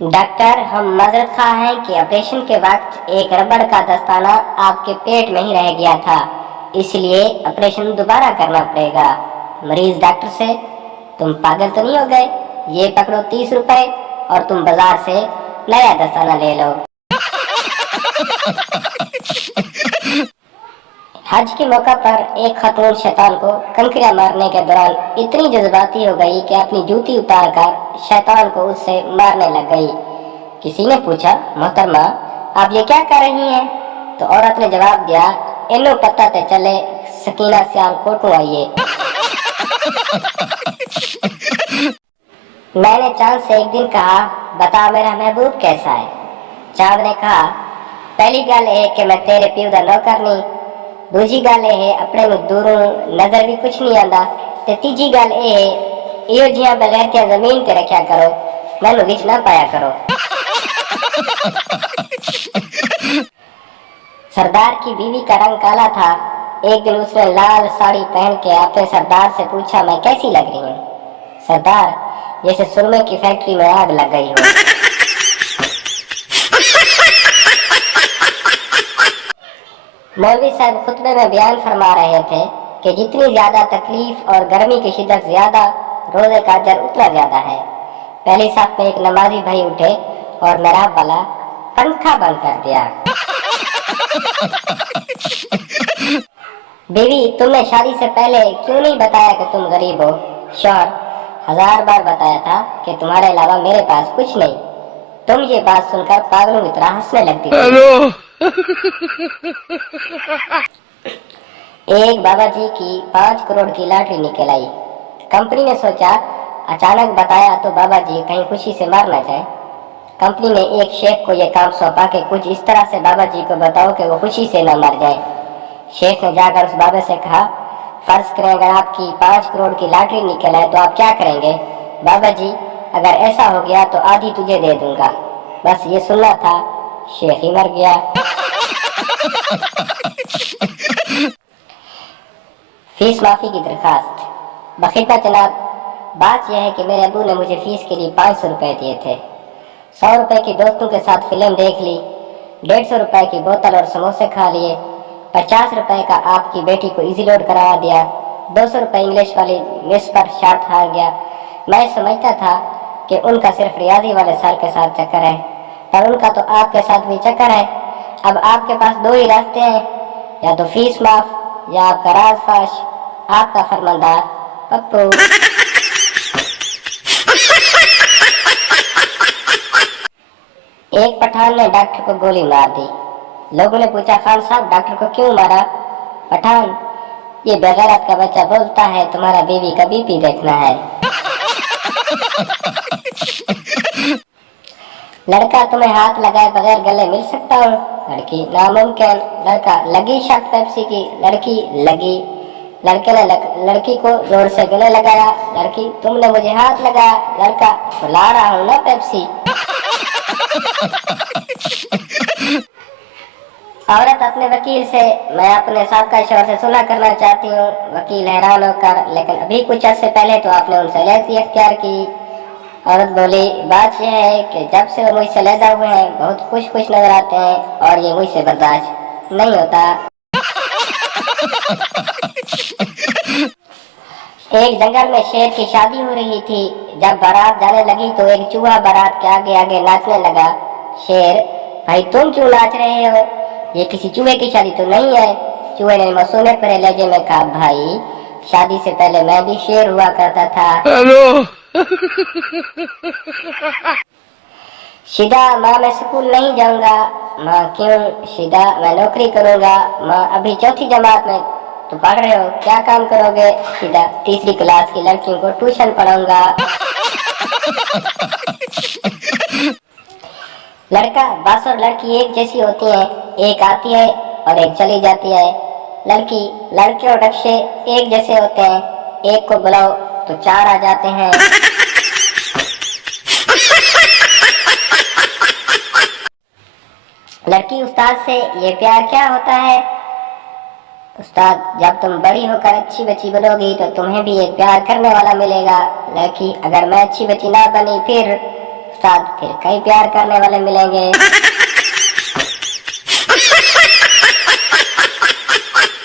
Doctor, हम माजरत खा हैं कि ऑपरेशन के वक्त एक रबड़ का दस्ताना आपके पेट में ही रह गया था, इसलिए ऑपरेशन दोबारा करना पड़ेगा। मरीज डॉक्टर से, तुम पागल तो नहीं हो गए? ये पकड़ो 30 रुपए और तुम बाजार से नया दस्ताना ले लो। हज के मौका पर एक खातून शैतान को कंकरियां मारने के दौरान इतनी जज्बाती हो गई कि अपनी जूती उतार कर शैतान को उससे मारने लग गई। किसी ने पूछा, मोहतरमा आप ये क्या कर रही हैं? तो औरत ने जवाब दिया, इन्हों पता ते चले सकीना सियाल कोटू आइए। मैंने चांद से एक दिन कहा, बता मेरा महबूब कैसा है? चांद ने कहा, पहली गल है कि मैं तेरे प्यू दा नौकर नहीं, दूजी गल है अपने में दूरों नजर भी कुछ नहीं आता, ते तीजी गल है इहो जिहा बगैरतियां जमीन ते रखा करो, मैनू विच ना पाया करो। सरदार की बीवी का रंग काला था। एक दिन उसने लाल साड़ी पहन के अपने सरदार से पूछा, मैं कैसी लग रही हूँ? सरदार, जैसे सुरमे की फैक्ट्री में आग लग गई हो। मौलवी साहब खुतबे में बयान फरमा रहे थे कि जितनी ज्यादा तकलीफ और गर्मी की शिद्दत ज्यादा, रोजे का अजर उतना ज्यादा है। पहली साफ में एक नमाजी भाई उठे और मेहराब वाला पंखा बंद कर दिया। बीवी, तुमने शादी से पहले क्यों नहीं बताया कि तुम गरीब हो? शौहर, 1000 बार बताया था कि तुम्हारे अलावा मेरे पास कुछ नहीं। तुम ये बात सुनकर पागलों की तरह हंसने लगती थी। एक बाबा जी की 5 करोड़ की लॉटरी निकल आई। कंपनी ने सोचा, अचानक बताया तो बाबा जी कहीं खुशी से मार ना जाए। कंपनी ने एक शेख को यह काम सौंपा कि कुछ इस तरह से बाबा जी को बताओ कि वो खुशी से न मर जाए। शेख ने जाकर उस बाबा से कहा, फर्ज करें अगर आपकी 5 करोड़ की लॉटरी निकल आए तो आप क्या करेंगे? बाबा जी, अगर ऐसा हो गया तो आधी तुझे दे दूंगा। बस ये सुनना था, शेख ही मर गया। फीस माफी की दरखास्त। बखिदमत जनाब, बात यह है कि मेरे अबू ने मुझे फीस के लिए 500 रुपए दिए थे। 100 रुपए की दोस्तों के साथ फिल्म देख ली, 150 रुपए की बोतल और समोसे खा लिए, 50 रुपए का आपकी बेटी को इजी लोड करवा दिया, 200 रुपए इंग्लिश वाली मिस पर शर्त हार गया। मैं समझता था कि उनका सिर्फ रियाजी वाले सर के साथ चक्कर है, पर उनका तो आपके साथ भी चक्कर है। अब आपके पास 2 ही रास्ते हैं, या तो फीस माफ या आपका राज फाश। आपका फरमानदार पप्पू। एक पठान ने डॉक्टर को गोली मार दी। लोगों ने पूछा, खान साहब डॉक्टर को क्यों मारा? पठान, ये बेगैरत का बच्चा बोलता है तुम्हारा बीवी का बीपी देखना है। लड़का, तुम्हें हाथ लगाए बगैर गले मिल सकता हूँ? लड़की, नामुमकिन। लड़का, लगी शर्ट पेप्सी की? लड़की, लगी। लड़के ने लड़की को जोर से गले लगाया। लड़की, तुमने मुझे हाथ लगाया। लड़का, बुला रहा हूँ ना पेप्सी। औरत अपने वकील से, मैं अपने साबका शौहर से सुलह करना चाहती हूँ। वकील हैरान होकर, लेकिन अभी कुछ अर्से पहले तो आपने उनसे लहती अख्तियार की। औरत बोली, बात यह है कि जब से वो मुझसे लहदा हुए हैं बहुत खुश खुश नजर आते हैं और ये मुझसे बर्दाश्त नहीं होता। एक जंगल में शेर की शादी हो रही थी। जब बारात जाने लगी तो एक चूहा बारात के आगे आगे नाचने लगा। शेर, भाई तुम क्यों नाच रहे हो? ये किसी चूहे की शादी तो नहीं है। चूहे ने मासूमियत भरे लहजे में कहा, भाई शादी से पहले मैं भी शेर हुआ करता था। हेलो। शिदा, माँ मैं स्कूल नहीं जाऊंगा। माँ क्यों? शिदा, मैं नौकरी करूंगा। माँ अभी 4ठी जमात में तो पढ़ रहे हो, क्या काम करोगे? शिदा, 3री क्लास की लड़कियों को ट्यूशन पढ़ाऊंगा। लड़का, बस और लड़की एक जैसी होती है, एक आती है और एक चली जाती है। लड़की, लड़के और रक्शे एक जैसे होते हैं, एक को बुलाओ तो 4 आ जाते हैं। लड़की उस्ताद से, ये प्यार क्या होता है? उस्ताद, जब तुम बड़ी होकर अच्छी बच्ची बनोगी तो तुम्हें भी एक प्यार करने वाला मिलेगा। लड़की, अगर मैं अच्छी बच्ची ना बनी फिर? उस्ताद फिर कई प्यार करने वाले मिलेंगे।